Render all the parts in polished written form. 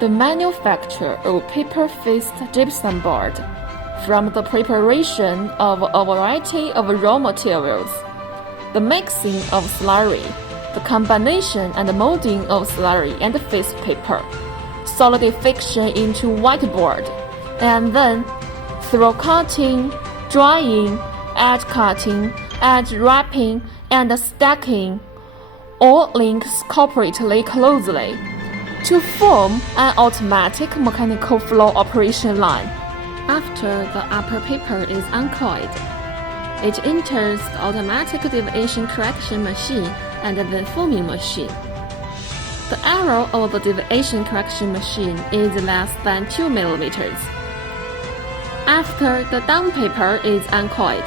The manufacture of paper-faced gypsum board from the preparation of a variety of raw materials, the mixing of slurry, the combination and molding of slurry and face paper, solidification into whiteboard, and then through cutting, drying, edge cutting, edge wrapping, and stacking, all links cooperatively closely to form an automatic mechanical flow operation line. After the upper paper is uncoiled, it enters the automatic deviation correction machine and then forming machine. The error of the deviation correction machine is less than 2 mm. After the down paper is uncoiled,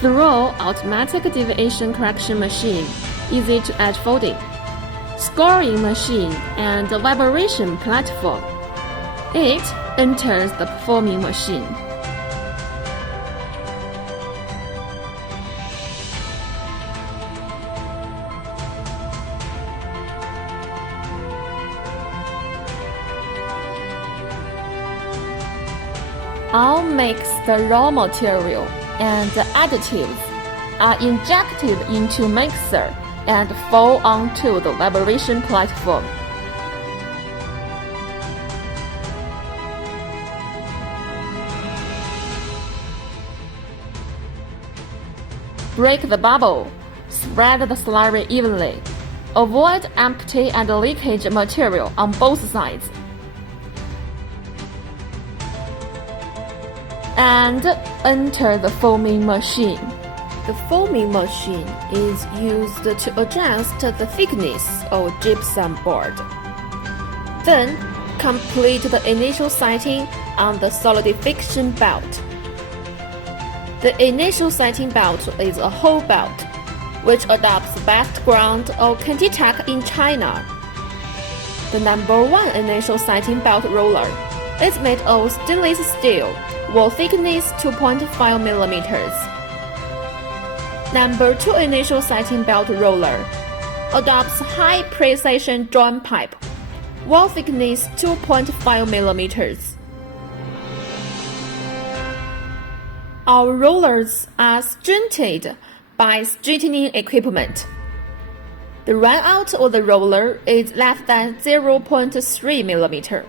through automatic deviation correction machine, easy to edge folding, scoring machine, and vibration platform, it enters the forming machine. All mixed raw material and additives are injected into mixer and fall onto the vibration platform. Break the bubble. Spread the slurry evenly. Avoid empty and leakage material on both sides. And enter the forming machine. The forming machine is used to adjust the thickness of gypsum board. Then, complete the initial setting on the solidification belt. The initial setting belt is a whole belt, which adopts background of Candy-Tech in China. The number 1 initial setting belt roller is made of stainless steel, wall thickness 2.5 mm. Number 2 initial setting belt roller adopts high precision drawn pipe, wall thickness 2.5 mm. Our rollers are straightened by straightening equipment. The runout of the roller is less than 0.3 mm.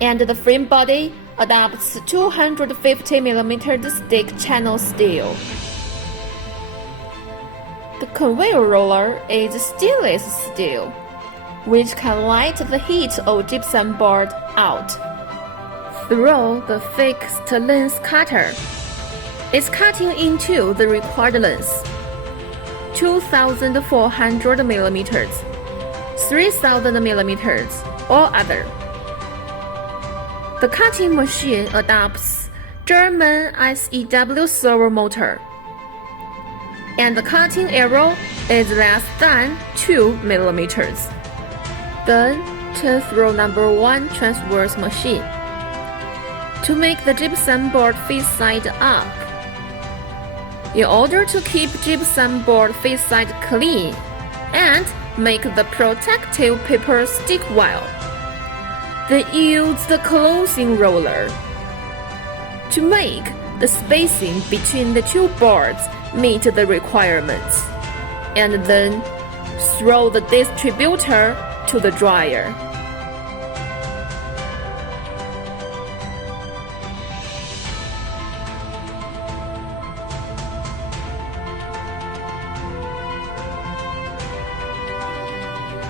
And the frame body adopts 250 mm stick channel steel. The conveyor roller is stainless steel, which can light the heat of gypsum board out. Through the fixed length cutter, it's cutting into the required length, 2,400 mm, 3,000 mm, or other. The cutting machine adopts German SEW servo motor, and the cutting arrow is less than 2 mm. Then turn through number 1 transverse machine to make the gypsum board face side up. In order to keep gypsum board face side clean and make the protective paper stick well, then use the closing roller to make the spacing between the two boards meet the requirements, and then throw the distributor to the dryer.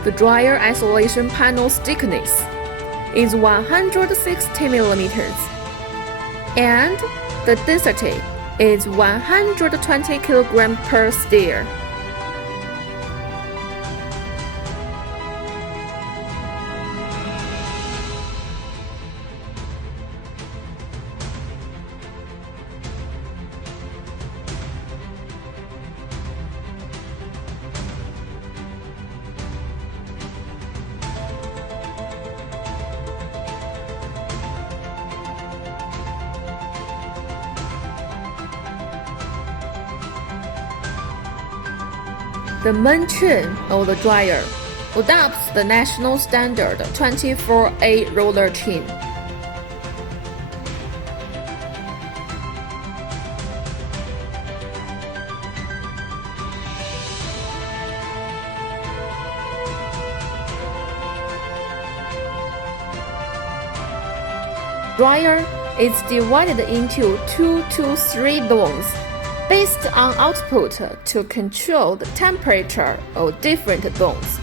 The dryer isolation panel's thickness is 160 mm, and the density is 120 kg per stir. The main chain of the dryer adopts the national standard 24A roller chain. Dryer is divided into 2 to 3 zones based on output to control the temperature of different zones.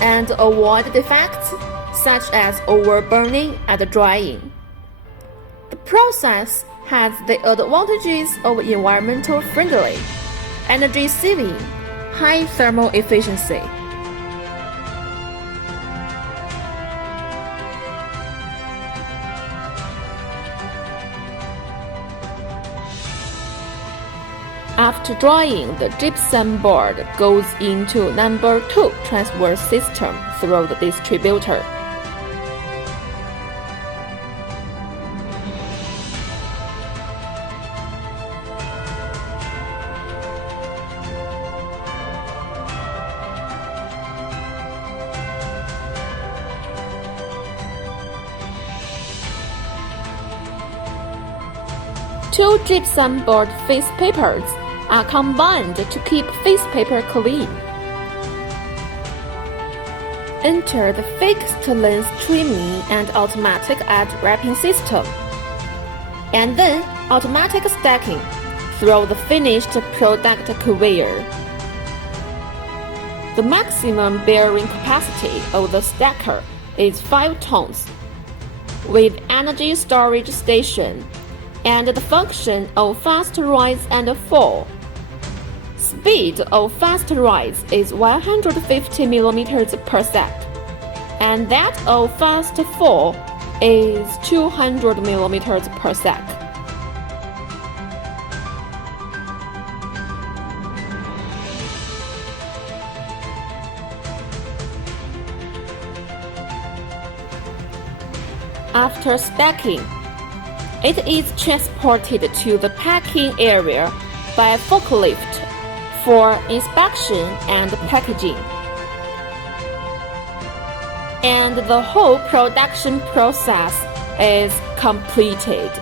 And avoid defects such as overburning and drying. The process has the advantages of environmental friendly, energy saving, high thermal efficiency. After drying, the gypsum board goes into number 2 transfer system through the distributor. Two gypsum board face papers are combined to keep face paper clean. Enter the fixed length trimming and automatic edge wrapping system, and then automatic stacking through the finished product conveyor. The maximum bearing capacity of the stacker is 5 tons, with energy storage station and the function of fast rise and fall. Speed of fast rise is 150 mm per sec, and that of fast fall is 200 mm per sec. After stacking, it is transported to the packing area by forklift for inspection and packaging. And the whole production process is completed.